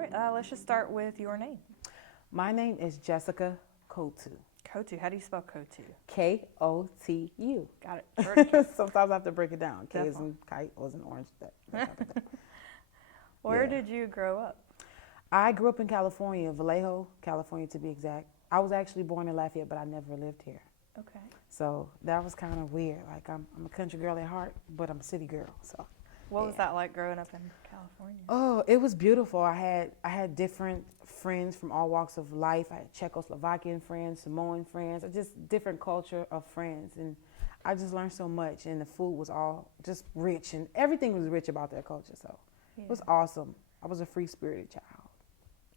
right, let's just start with your name. My name is Jessica Kotu. Kotu. How do you spell Kotu? Kotu. Got it. Heard Sometimes I have to break it down. K is Definitely. in kite, was in orange. That type of thing. Where Yeah. did you grow up? I grew up in California, Vallejo, California to be exact. I was actually born in Lafayette, but I never lived here. Okay. So that was kind of weird. Like I'm a country girl at heart, but I'm a city girl. So What was Yeah. that like growing up in California? oh, it was beautiful. I had different friends from all walks of life. I had Czechoslovakian friends, Samoan friends, just different culture of friends, and I just learned so much. And the food was all just rich, and everything was rich about their culture. So Yeah. it was awesome. I was a free-spirited child,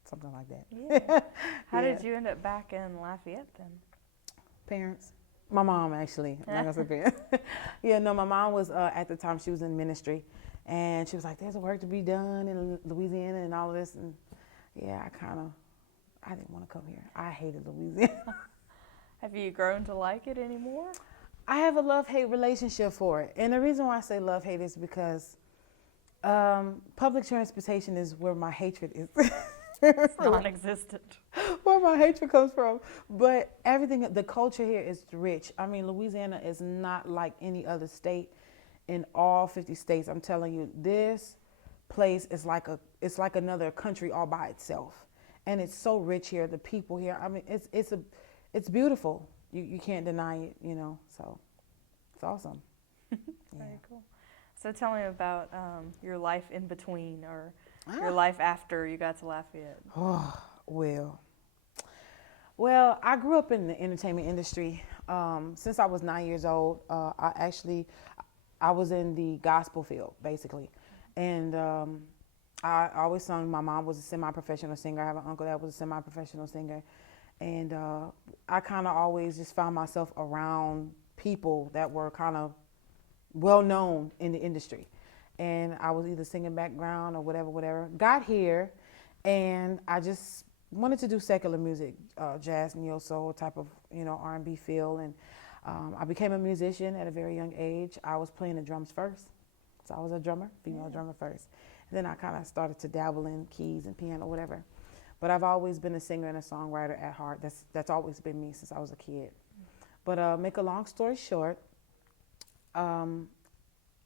something like that. Yeah. How Yeah. did you end up back in Lafayette then? Parents. My mom, actually. I'm not gonna say parents. Yeah, no, my mom was, at the time, she was in ministry. And she was like, there's work to be done in Louisiana and all of this. And yeah, I didn't want to come here. I hated Louisiana. Have you grown to like it anymore? I have a love-hate relationship for it. And the reason why I say love-hate is because public transportation is where my hatred is. It's non-existent. Where my hatred comes from. But everything, the culture here is rich. I mean, Louisiana is not like any other state in all 50 states. I'm telling you, this place is it's like another country all by itself. And it's so rich here, the people here. I mean, it's beautiful. You can't deny it, so it's awesome. Very cool. So tell me about your life in between, or your life after you got to Lafayette. Oh, well, I grew up in the entertainment industry. Since I was 9 years old, I was in the gospel field, basically. And I always sung. My mom was a semi-professional singer. I have an uncle that was a semi-professional singer. And I kind of always just found myself around people that were kind of well-known in the industry. And I was either singing background or whatever. Got here, and I just wanted to do secular music, jazz, neo-soul type of, R&B feel. And I became a musician at a very young age. I was playing the drums first. So I was a drummer, female drummer first. And then I kind of started to dabble in keys and piano, whatever. But I've always been a singer and a songwriter at heart. That's always been me since I was a kid. But make a long story short, I'm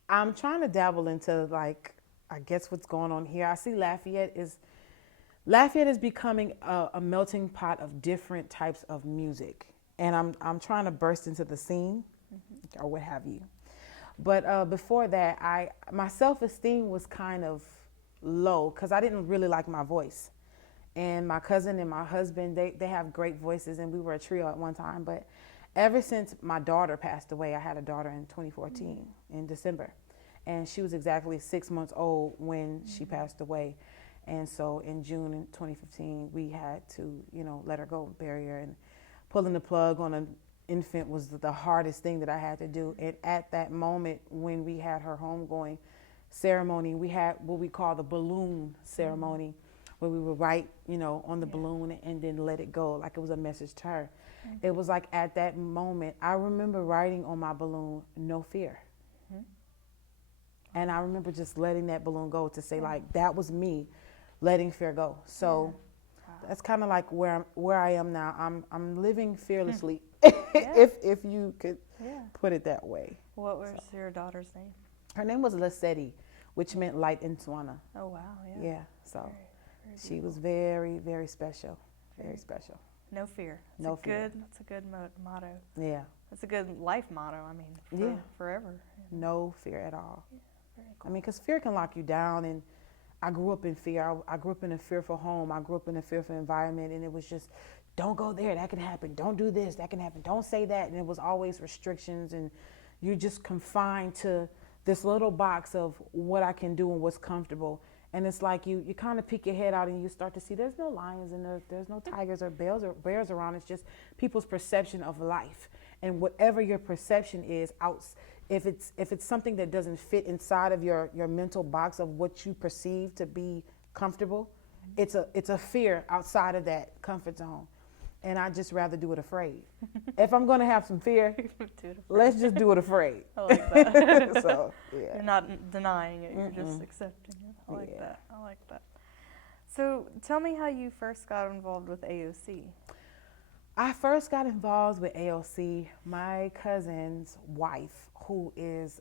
trying to dabble into, I guess what's going on here. I see Lafayette is becoming a melting pot of different types of music. And I'm trying to burst into the scene, or what have you. But before that, my self-esteem was kind of low because I didn't really like my voice. And my cousin and my husband, they have great voices, and we were a trio at one time. But ever since my daughter passed away, I had a daughter in 2014 in December. And she was exactly 6 months old when she passed away. And so in June in 2015, we had to, let her go, bury her. And pulling the plug on an infant was the hardest thing that I had to do. And at that moment, when we had her homegoing ceremony, we had what we call the balloon ceremony, where we would write, on the balloon and then let it go, like it was a message to her. It was like at that moment, I remember writing on my balloon, "No fear." And I remember just letting that balloon go to say, that was me letting fear go. So that's kind of like where I am now. I'm living fearlessly, if you could put it that way. What was your daughter's name? Her name was Lesedi, which meant light in Tswana. Oh, wow. Yeah, so Very she was very, very special. Very special. No fear. No fear. That's a good motto. Yeah. That's a good life motto, forever. No fear at all. Yeah, very cool. I mean, because fear can lock you down, and I grew up in fear. I grew up in a fearful home. I grew up in a fearful environment, and it was just, don't go there, that can happen. Don't do this, that can happen. Don't say that. And it was always restrictions, and you're just confined to this little box of what I can do and what's comfortable. And it's like you kind of peek your head out and you start to see there's no lions and there's no tigers or bears around. It's just people's perception of life. And whatever your perception is, if it's something that doesn't fit inside of your mental box of what you perceive to be comfortable, it's a fear outside of that comfort zone. And I'd just rather do it afraid. If I'm going to have some fear, let's just do it afraid. I like that. So, yeah. You're not denying it, you're just accepting it. I like that. So tell me how you first got involved with AOC. I first got involved with AOC. My cousin's wife, who is,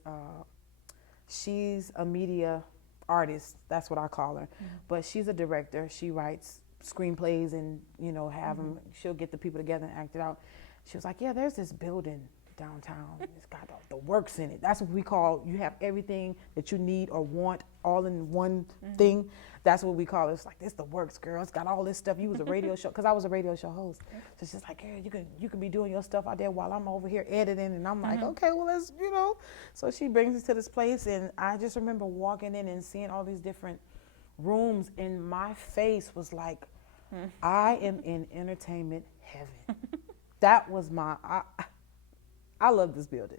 she's a media artist. That's what I call her. Mm-hmm. But she's a director. She writes screenplays and, have them. She'll get the people together and act it out. She was like, yeah, there's this building downtown. It's got the works in it. That's what we call, you have everything that you need or want all in one thing. That's what we call it. It's like, this the works, girl. It's got all this stuff. You was a radio show, because I was a radio show host. So she's like, yeah, you can be doing your stuff out there while I'm over here editing. And I'm like, okay, well, let's, So she brings us to this place, and I just remember walking in and seeing all these different rooms, and my face was like, I am in entertainment heaven. That was I love this building.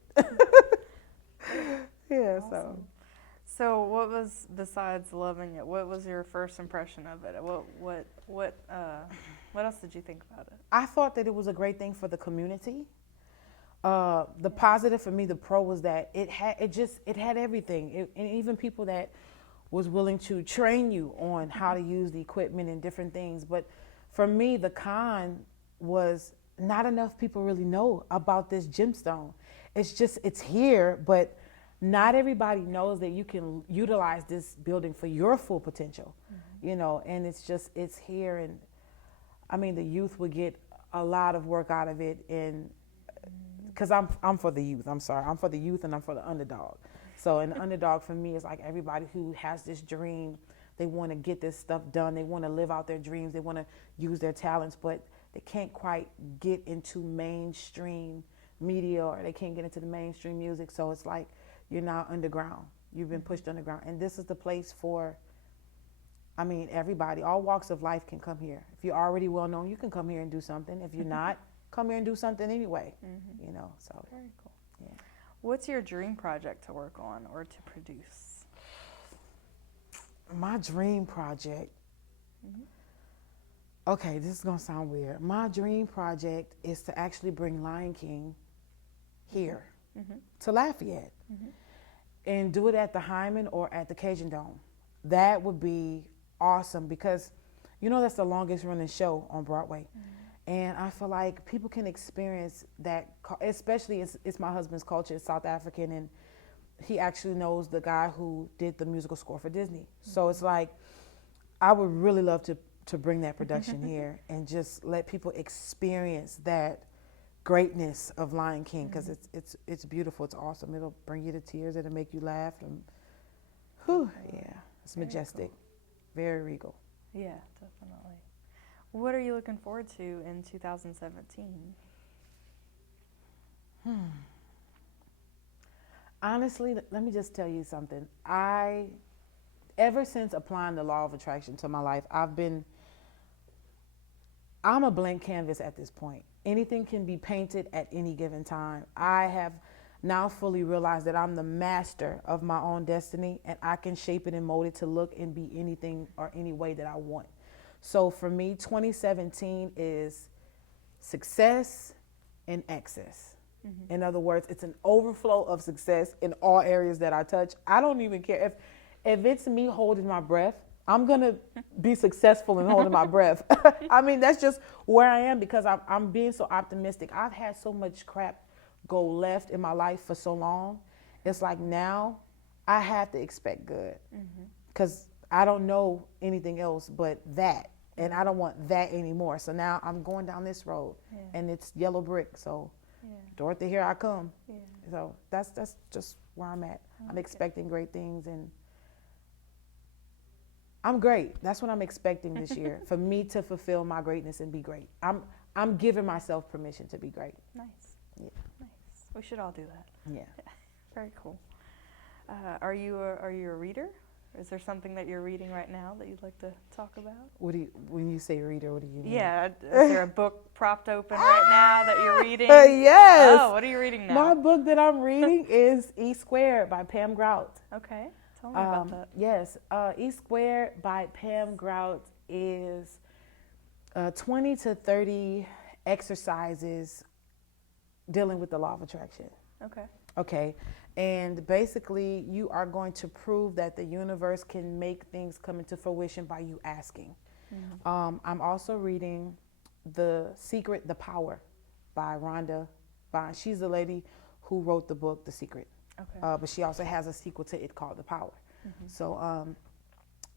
Yeah, awesome. So what was, besides loving it, what was your first impression of it? What else did you think about it? I thought that it was a great thing for the community. The positive for me, the pro, was that it had everything. And even people that was willing to train you on how to use the equipment and different things. But for me, the con was not enough people really know about this gemstone. It's here, but not everybody knows that you can utilize this building for your full potential, and it's here. And I mean, the youth would get a lot of work out of it. And because I'm for the youth, I'm for the youth, and I'm for the underdog. So an underdog for me is like everybody who has this dream. They want to get this stuff done. They want to live out their dreams. They want to use their talents, but they can't quite get into mainstream media, or they can't get into the mainstream music. So it's like you're now underground. You've been pushed underground. And this is the place for, everybody. All walks of life can come here. If you're already well known, you can come here and do something. If you're not, come here and do something anyway. So. Very cool. Yeah. What's your dream project to work on or to produce? My dream project. Okay, this is going to sound weird. My dream project is to actually bring Lion King here to Lafayette and do it at the Hyman or at the Cajun Dome. That would be awesome, because, that's the longest running show on Broadway. And I feel like people can experience that, especially it's my husband's culture. It's South African, and he actually knows the guy who did the musical score for Disney. So it's like, I would really love to bring that production here and just let people experience that greatness of Lion King, because it's beautiful. It's awesome. It'll bring you to tears. It'll make you laugh. And it's majestic. Cool. Very regal. Yeah, definitely. What are you looking forward to in 2017? Honestly, let me just tell you something. Ever since applying the law of attraction to my life, I'm a blank canvas at this point. Anything can be painted at any given time. I have now fully realized that I'm the master of my own destiny, and I can shape it and mold it to look and be anything or any way that I want. So for me, 2017 is success and excess. In other words, it's an overflow of success in all areas that I touch. I don't even care if it's me holding my breath. I'm going to be successful in holding my breath. That's just where I am, because I'm being so optimistic. I've had so much crap go left in my life for so long. It's like now I have to expect good, because I don't know anything else but that. And I don't want that anymore. So now I'm going down this road, and it's yellow brick. So Dorothy, here I come. Yeah. So that's just where I'm at. I'm expecting great things, and I'm great. That's what I'm expecting this year, for me to fulfill my greatness and be great. I'm giving myself permission to be great. Nice. Yeah. Nice. We should all do that. Yeah. Very cool. Are you a reader? Is there something that you're reading right now that you'd like to talk about? When you say reader, what do you mean? Yeah. Is there a book propped open right now that you're reading? Yes. Oh, what are you reading now? My book that I'm reading is E Squared by Pam Grout. Okay. Tell me about that. Yes. E Squared by Pam Grout is 20 to 30 exercises dealing with the law of attraction. Okay. And basically, you are going to prove that the universe can make things come into fruition by you asking. I'm also reading The Secret, The Power by Rhonda Byrne. She's the lady who wrote the book, The Secret. Okay. But she also has a sequel to it called The Power. So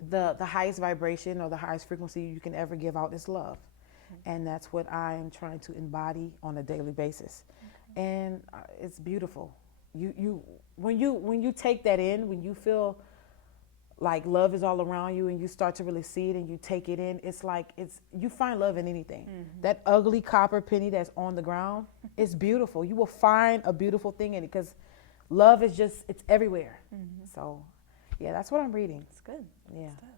the highest vibration or the highest frequency you can ever give out is love. And that's what I am trying to embody on a daily basis. And it's beautiful. When you take that in, when you feel like love is all around you and you start to really see it and you take it in, it's like you find love in anything. That ugly copper penny that's on the ground, it's beautiful. You will find a beautiful thing in it because love is just, it's everywhere. So yeah, that's what I'm reading. It's good. Yeah. Stuff.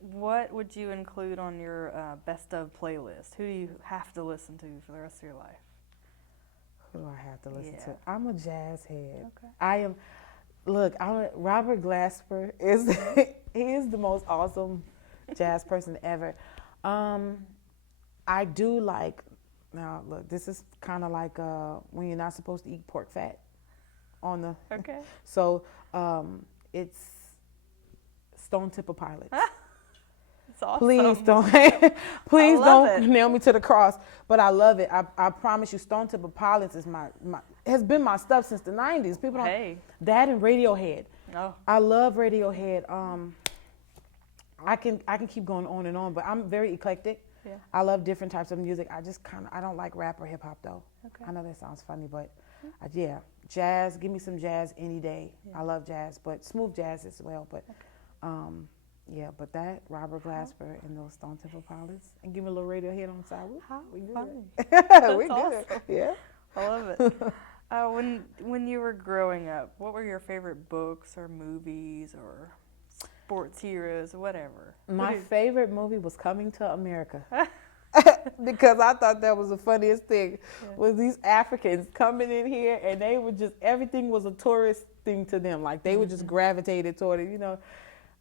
What would you include on your best of playlist? Who do you have to listen to for the rest of your life? Who do I have to listen Yeah. to? I'm a jazz head. Okay. I am. Look, Robert Glasper is he is the most awesome jazz person ever. I do like. Now look, this is kind of like when you're not supposed to eat pork fat on the. Okay. So it's Stone Temple Pilots. It's awesome. Please don't, I love it. nail me to the cross. But I love it. I promise you, Stone Temple Pilots is has been my stuff since the '90s. People don't. Hey. That and Radiohead. Oh. I love Radiohead. I can keep going on and on, but I'm very eclectic. Yeah. I love different types of music. I don't like rap or hip hop though. Okay. I know that sounds funny, but yeah, jazz. Give me some jazz any day. Yeah. I love jazz, but smooth jazz as well. But yeah, but that Robert Glasper and those Stone Temple Pilots, and give me a little Radiohead on the side. We good. Funny. We good. awesome. Yeah. I love it. When you were growing up, what were your favorite books or movies or sports heroes, whatever? My favorite movie was Coming to America. Because I thought that was the funniest thing, was these Africans coming in here and they were just, everything was a tourist thing to them. Like they were just gravitated toward it, you know.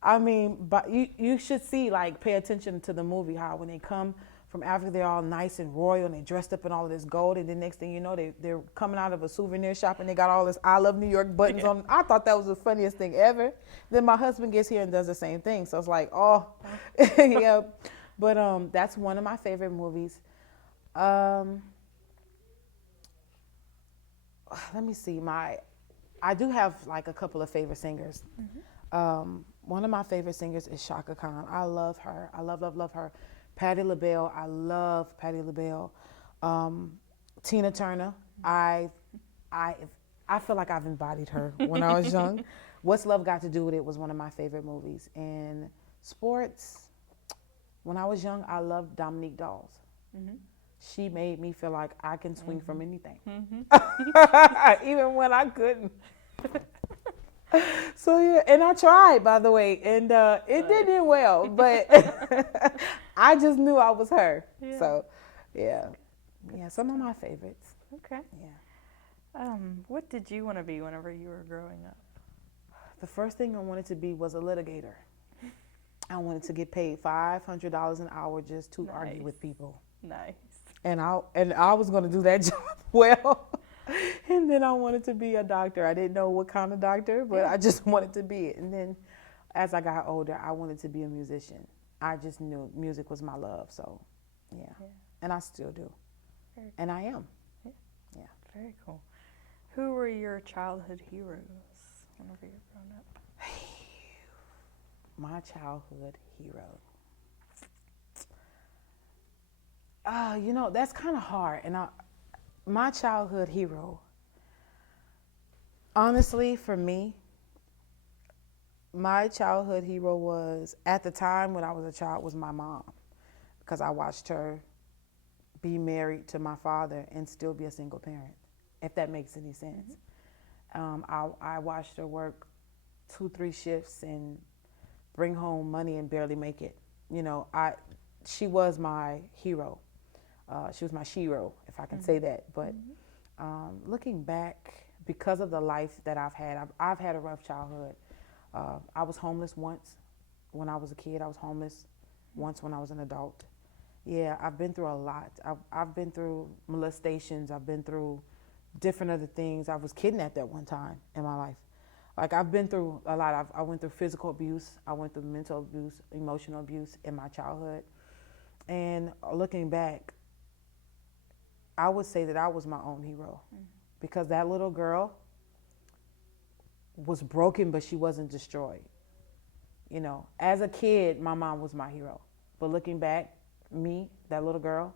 I mean, but you should see, like, pay attention to the movie, how when they come from Africa, they're all nice and royal and they dressed up in all of this gold. And then next thing you know, they're coming out of a souvenir shop and they got all this I Love New York buttons on. I thought that was the funniest thing ever. Then my husband gets here and does the same thing. So it's like, oh, yeah. But that's one of my favorite movies. Let me see. I do have like a couple of favorite singers. One of my favorite singers is Shaka Khan. I love her. I love her. Patti LaBelle. I love Patti LaBelle. Tina Turner. I feel like I've embodied her when I was young. What's Love Got to Do with It was one of my favorite movies. And sports, when I was young, I loved Dominique Dawes. She made me feel like I can swing from anything, even when I couldn't. So yeah, and I tried, by the way, and it didn't well, but I just knew I was her. Yeah. So yeah, some of my favorites. Okay. Yeah. What did you want to be whenever you were growing up? The first thing I wanted to be was a litigator. I wanted to get paid $500 an hour just to argue with people. Nice. And I was going to do that job well. And then I wanted to be a doctor. I didn't know what kind of doctor, but I just wanted to be it. And then as I got older, I wanted to be a musician. I just knew music was my love. So, yeah. And I still do. Very and I am. Yeah. Very cool. Who were your childhood heroes whenever you were growing up? My childhood hero. That's kind of hard. And my childhood hero, honestly, for me, my childhood hero was, at the time when I was a child, was my mom. Because I watched her be married to my father and still be a single parent, if that makes any sense. I watched her work 2-3 shifts and bring home money and barely make it. She was my hero. She was my shero, if I can say that. But looking back, because of the life that I've had a rough childhood. I was homeless once when I was a kid. I was homeless once when I was an adult. Yeah, I've been through a lot. I've been through molestations. I've been through different other things. I was kidnapped at one time in my life. Like I've been through a lot. I went through physical abuse. I went through mental abuse, emotional abuse in my childhood. And looking back, I would say that I was my own hero because that little girl was broken, but she wasn't destroyed. You know, as a kid, my mom was my hero. But looking back, me, that little girl,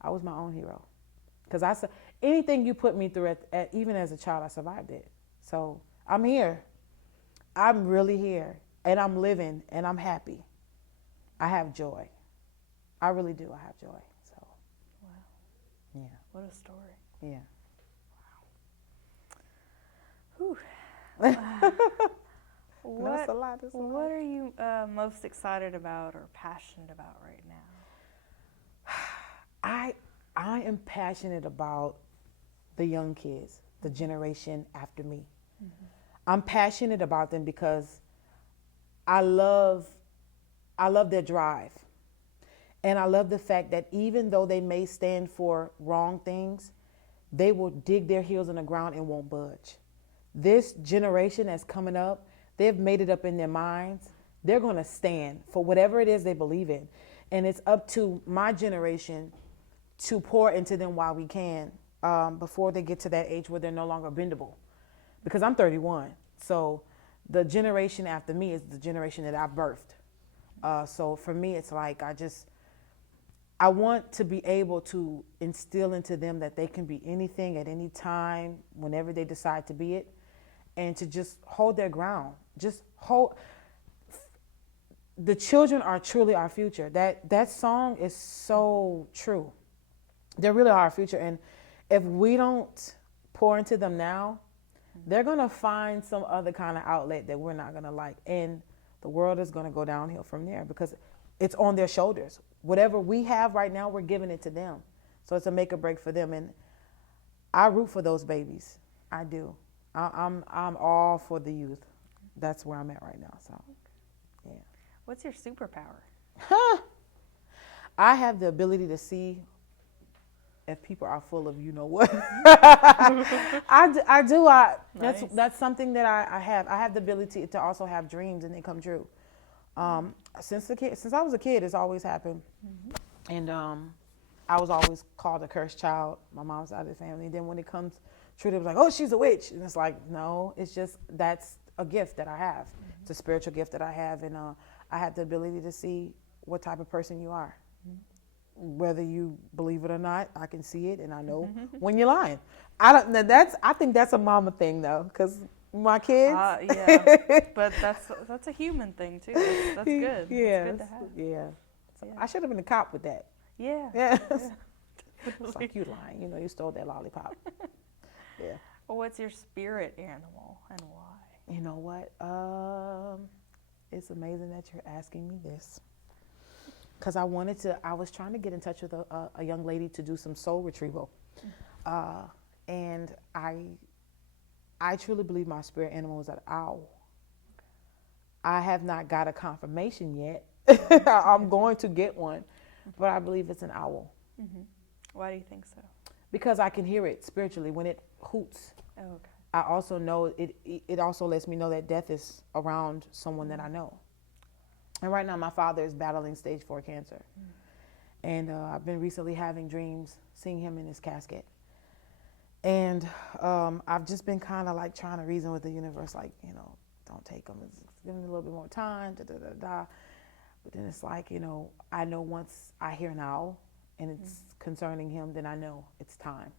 I was my own hero. Because anything you put me through, even as a child, I survived it. So I'm here. I'm really here. And I'm living, and I'm happy. I have joy. I really do. I have joy. So, Wow. yeah. What a story. Yeah. Whew. That's a lot. That's a lot. What are you most excited about or passionate about right now? I am passionate about the young kids, the generation after me. Mm-hmm. I'm passionate about them because I love their drive. And I love the fact that even though they may stand for wrong things, they will dig their heels in the ground and won't budge. This generation that's coming up, they've made it up in their minds. They're going to stand for whatever it is they believe in. And it's up to my generation to pour into them while we can before they get to that age where they're no longer bendable. Because I'm 31. So the generation after me is the generation that I birthed. So for me, it's like I want to be able to instill into them that they can be anything at any time, whenever they decide to be it, and to just hold their ground. The children are truly our future. That song is so true. They really are our future. And if we don't pour into them now, they're going to find some other kind of outlet that we're not going to like. And the world is going to go downhill from there because it's on their shoulders. Whatever we have right now, we're giving it to them. So it's a make or break for them. And I root for those babies. I do. I'm all for the youth. That's where I'm at right now. So, yeah. What's your superpower? I have the ability to see if people are full of you know what. I do. Nice. That's something that I have. I have the ability to also have dreams and they come true. Since I was a kid, it's always happened. Mm-hmm. And I was always called a cursed child. My mom's side of the family. And then when it comes true, they was like, "Oh, she's a witch," and it's like, no, it's just that's a gift that I have. Mm-hmm. It's a spiritual gift that I have, and I have the ability to see what type of person you are. Mm-hmm. Whether you believe it or not, I can see it, and I know when you're lying. I think that's a mama thing though, because my kids. Yeah, but that's a human thing too. That's good. Yeah, that's good to have. Yeah. So I should have been a cop with that. Yeah. Yeah. It's like you lying. You know, you stole that lollipop. Yeah. Well, what's your spirit animal and why? You know what? It's amazing that you're asking me this. Because I was trying to get in touch with a young lady to do some soul retrieval. And I truly believe my spirit animal is an owl. I have not got a confirmation yet. I'm going to get one, but I believe it's an owl. Mm-hmm. Why do you think so? Because I can hear it spiritually when it hoots. Oh, okay. I also know it also lets me know that death is around someone that I know. And right now my father is battling stage 4 cancer. And I've been recently having dreams, seeing him in his casket. And I've just been kind of like trying to reason with the universe, like, you know, don't take him. Give him a little bit more time, da-da-da-da. But then it's like, you know, I know once I hear an owl and it's concerning him, then I know it's time.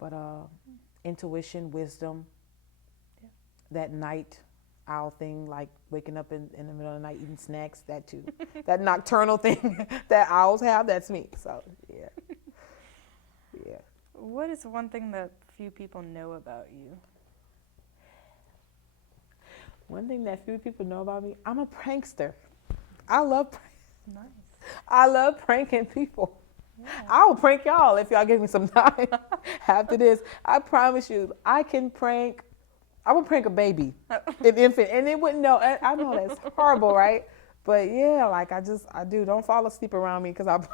But intuition, wisdom, that night owl thing, like waking up in the middle of the night eating snacks, that too. That nocturnal thing that owls have, that's me. So, yeah. Yeah. What is one thing that few people know about you? One thing that few people know about me, I'm a prankster. I love pranking people. Yeah. I will prank y'all if y'all give me some time after this. I promise you, I will prank a baby, an infant, and they wouldn't know. I know that's horrible, right? But yeah, like I do. Don't fall asleep around me because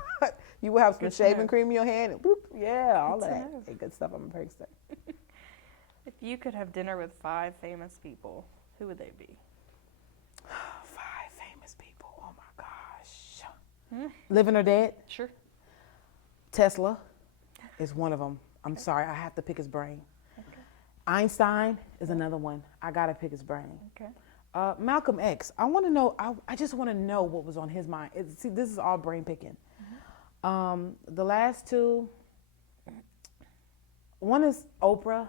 you will have some shaving cream in your hand. And whoop, yeah, all that. Hey, good stuff. I'm a prankster. If you could have dinner with 5 famous people, who would they be? 5 famous people. Oh my gosh. Living or dead? Sure. Tesla is one of them. I'm sorry, I have to pick his brain. Okay. Einstein is another one. I gotta pick his brain. Okay. Malcolm X. I want to know. I just want to know what was on his mind. See, this is all brain picking. The last 2. One is Oprah,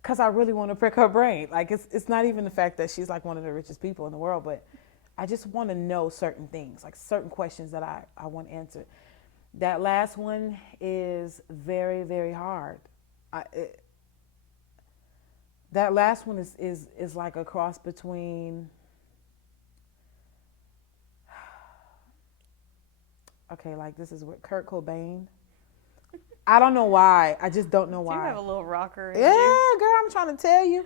because I really want to prick her brain. Like it's not even the fact that she's like one of the richest people in the world, but I just want to know certain things, like certain questions that I want answered. That last one is very, very hard. That last one is like a cross between, okay, like this is what Kurt Cobain. I don't know why. I just don't know why. You have a little rocker in Yeah, you. girl, I'm trying to tell you.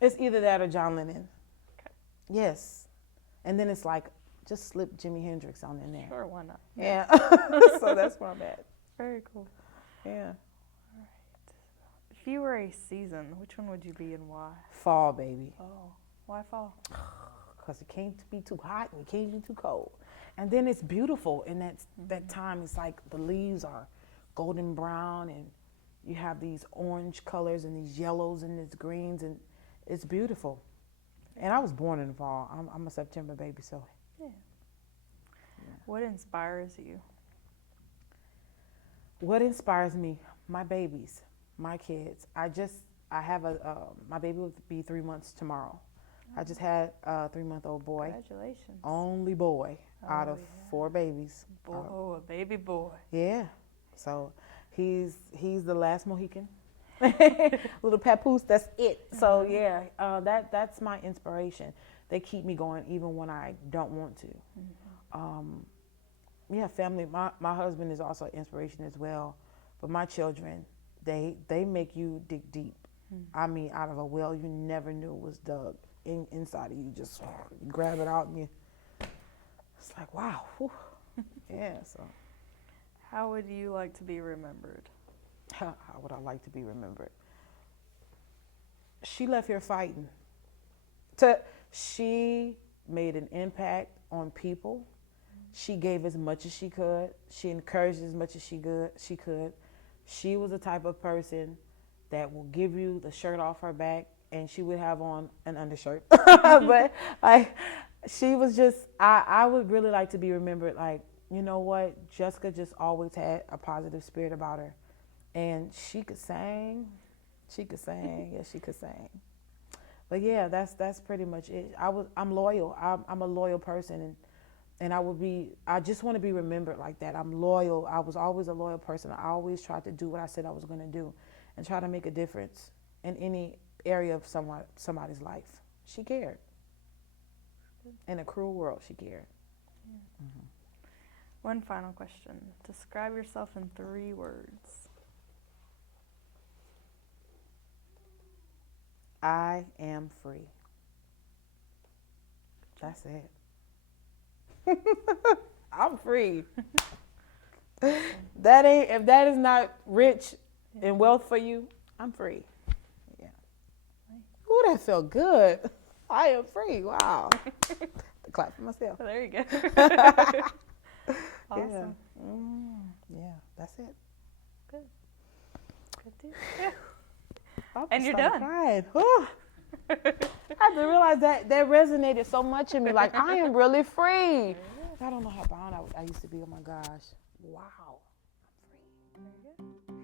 It's either that or John Lennon. Okay. Yes. And then it's like, just slip Jimi Hendrix on in there. Sure, why not? Yeah. So that's where I'm at. Very cool. Yeah. All right. If you were a season, which one would you be and why? Fall, baby. Oh, why fall? Because it can't be too hot and it can't be too cold. And then it's beautiful in that time. It's like the leaves are golden brown and you have these orange colors and these yellows and these greens, and it's beautiful. And I was born in the fall. I'm a September baby, so. Yeah. What inspires you? What inspires me? My babies, my kids. I have my baby will be 3 months tomorrow. I just had a 3-month-old boy. Congratulations. Only boy out of 4 babies. A baby boy. Yeah. So he's the last Mohican. Little papoose, that's it. So yeah, that's my inspiration. They keep me going even when I don't want to. Yeah, family. My husband is also inspiration as well. But my children, they make you dig deep. I mean, out of a well you never knew was dug inside of you. Just grab it out and you. It's like wow. Whew. Yeah. So. How would you like to be remembered? How would I like to be remembered? She left here fighting. She made an impact on people. She gave as much as she could. She encouraged as much as she could. She was the type of person that will give you the shirt off her back, and she would have on an undershirt. But like, she was just. I would really like to be remembered. Like, you know what? Jessica just always had a positive spirit about her. And she could sing. Yes, she could sing. But yeah, that's pretty much it. I'm loyal. I'm a loyal person, and I just want to be remembered like that. I'm loyal. I was always a loyal person. I always tried to do what I said I was going to do and try to make a difference in any area of somebody's life. She cared. In a cruel world, she cared. Yeah. Mm-hmm. One final question. Describe yourself in 3 words. I am free. That's it. I'm free. If that is not rich in wealth for you, I'm free. Yeah. Ooh, that felt good. I am free. Wow. Clap for myself. Oh, there you go. Awesome. Yeah, that's it. Good. Good deal. And you're done. Crying. I had to realize that resonated so much in me. Like, I am really free. I don't know how bound I used to be. Oh my gosh. Wow. I'm free.